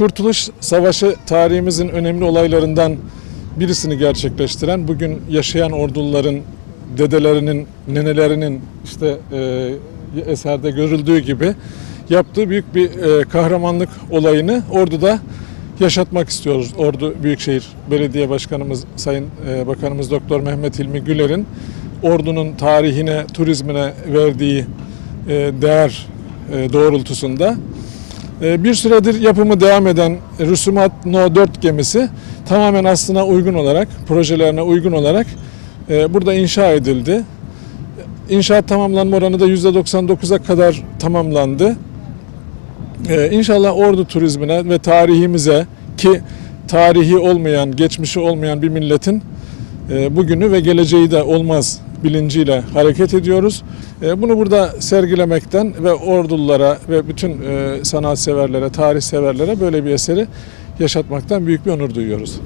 Kurtuluş Savaşı tarihimizin önemli olaylarından birisini gerçekleştiren, bugün yaşayan orduların dedelerinin, nenelerinin işte e, eserde görüldüğü gibi yaptığı büyük bir e, kahramanlık olayını Ordu'da yaşatmak istiyoruz. Ordu Büyükşehir Belediye Başkanımız Sayın e, Bakanımız Doktor Mehmet Hilmi Güler'in Ordu'nun tarihine, turizmine verdiği e, değer e, doğrultusunda bir süredir yapımı devam eden Rüsumat No 4 gemisi tamamen aslına uygun olarak, projelerine uygun olarak e, burada inşa edildi. İnşaat tamamlanma oranı da %99'a kadar tamamlandı. Ee, inşallah Ordu turizmine ve tarihimize ki tarihi olmayan, geçmişi olmayan bir milletin e, bugünü ve geleceği de olmaz bilinciyle hareket ediyoruz. E, bunu burada sergilemekten ve ordulara ve bütün e, sanat severlere, tarih severlere böyle bir eseri yaşatmaktan büyük bir onur duyuyoruz.